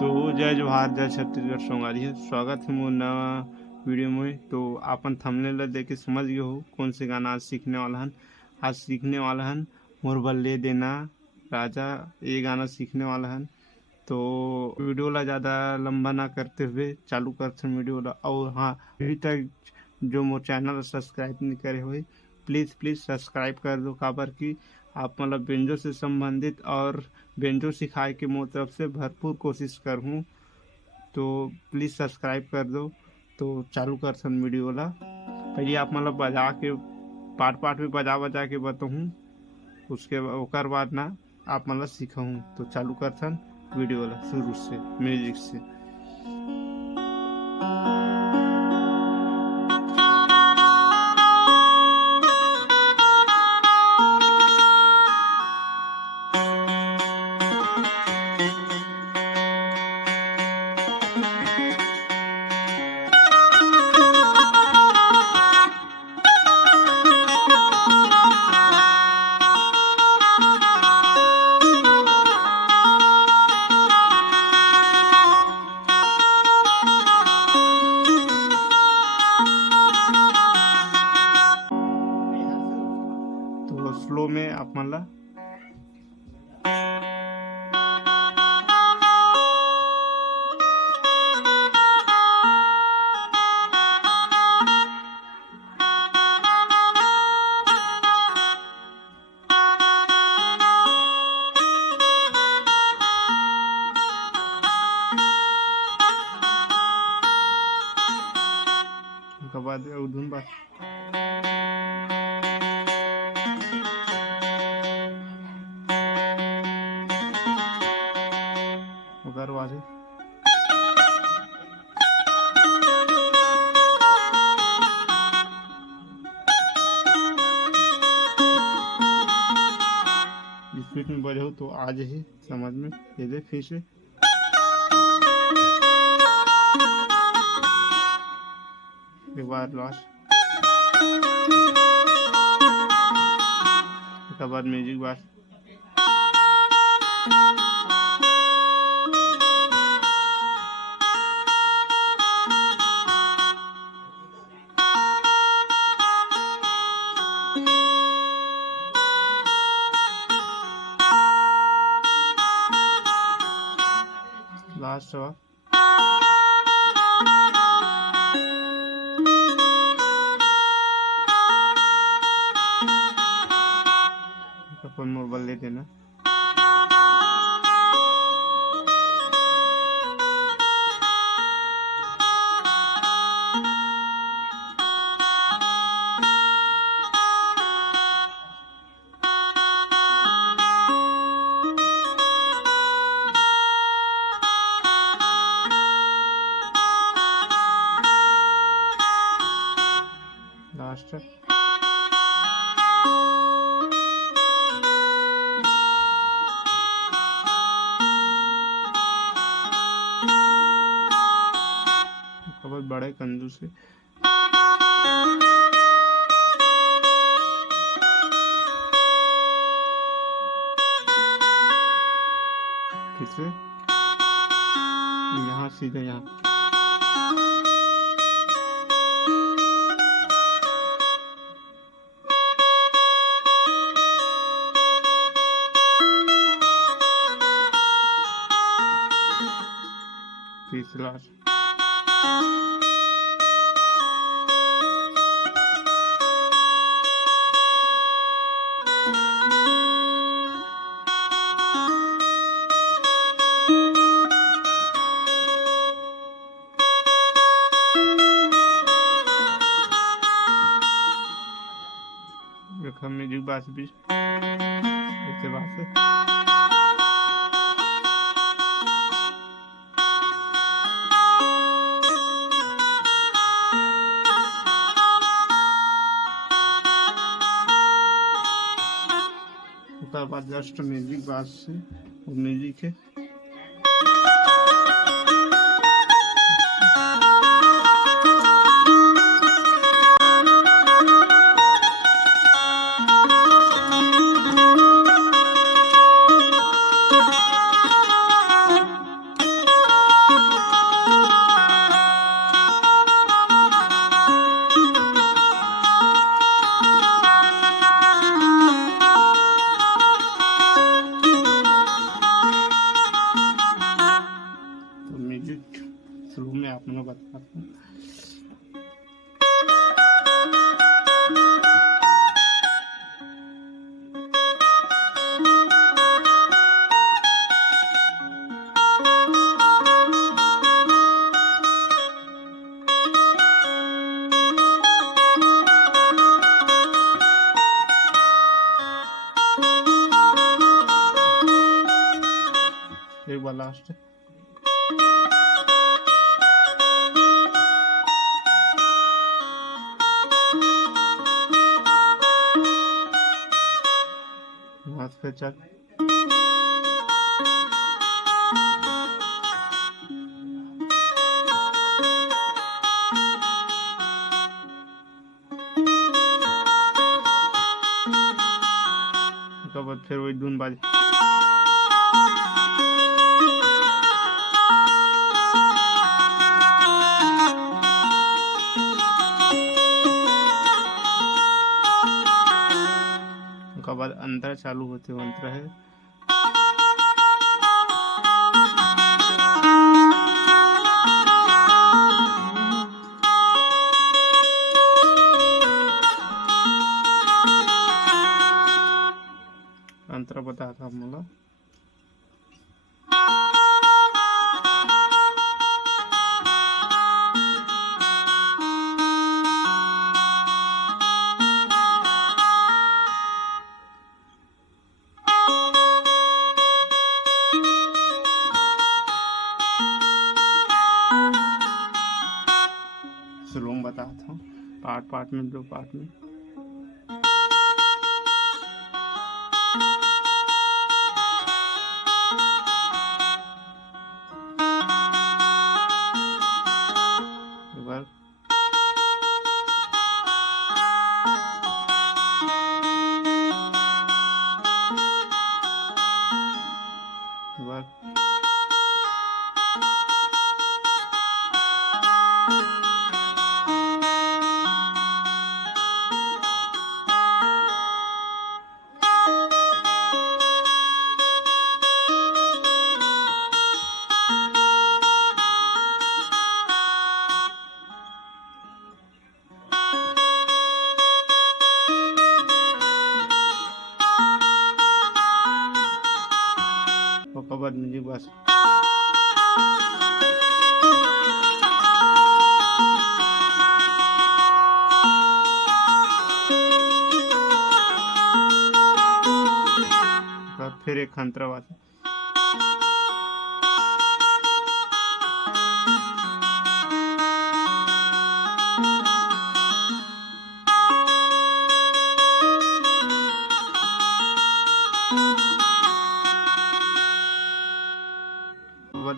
तो जय जवाहर जय छत्तीसगढ़ संगवारी है। स्वागत है मोर नवा वीडियो में। तो आपन थंबनेल ला देख के समझ गए हो कौन से गाना आज सीखने वाला हन। आज सीखने वाला हन मोर बल्ले देना राजा, ये गाना सीखने वाला हन। तो वीडियो ला ज़्यादा लंबा ना करते हुए चालू करते हैं वीडियो ला। और हाँ, अभी तक जो मोर चैनल सब्सक्राइब नहीं करे हुए प्लीज़ सब्सक्राइब कर दो। काबर की आप मतलब बेंजो से संबंधित और बेंजो सिखाए के मोर तरफ से भरपूर कोशिश कर हूँ। तो प्लीज़ सब्सक्राइब कर दो। तो चालू कर सन वीडियो ला। पहले आप मतलब बजा के पार्ट में बजा के बताऊँ, उसके ओकर बाद ना आप मतलब सीखूँ। तो चालू कर सन वीडियो ला शुरू से म्यूजिक से। तो स्लो में आप मन ला उसके बाद धुन बात ओकर बाद स्पीड में बजे हो तो आज ही समझ में ये दे। फिर से एक बार लास्ट, उसके बाद म्यूजिक बात लास्ट हुआ। अपन मोर बल्ले देना लास्ट। बहुत बड़े कंजूस है। किसे यहाँ सीधे यहाँ तीसरा म्यूजिक बास भी इसके बाद से उसके बाद जस्ट म्यूजिक बास से म्यूजिक है। म्यूजिक शुरू में आप लोग बताता हूँ। एक बार लास्ट हाथ पे चल उसके बाद फिर वही धुन बाजे। उसके बाद अंतरा चालू होते हुए अंतरा है। अंतरा बता था मला स्लो में बताता हूँ, पार्ट में 2 पार्ट में। एक बार एक बार उसके बाद म्यूजिक बस फिर एक अंतरा बात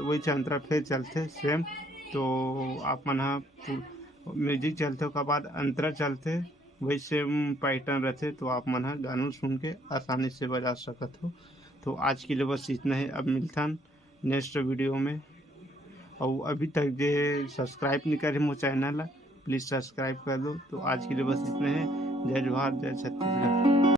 वही अंतरा फिर चलते सेम। तो आप मन म्यूजिक चलते के बाद अंतरा चलते वही सेम पैटर्न रहते। तो आप मन गाना सुन के आसानी से बजा सकत हो। तो आज के लिए बस इतना है। अब मिलता नेक्स्ट वीडियो में। और अभी तक जे सब्सक्राइब नहीं करे मोर चैनल प्लीज़ सब्सक्राइब कर दो। तो आज के लिए बस इतना है। जय जवाहर जय छत्तीसगढ़।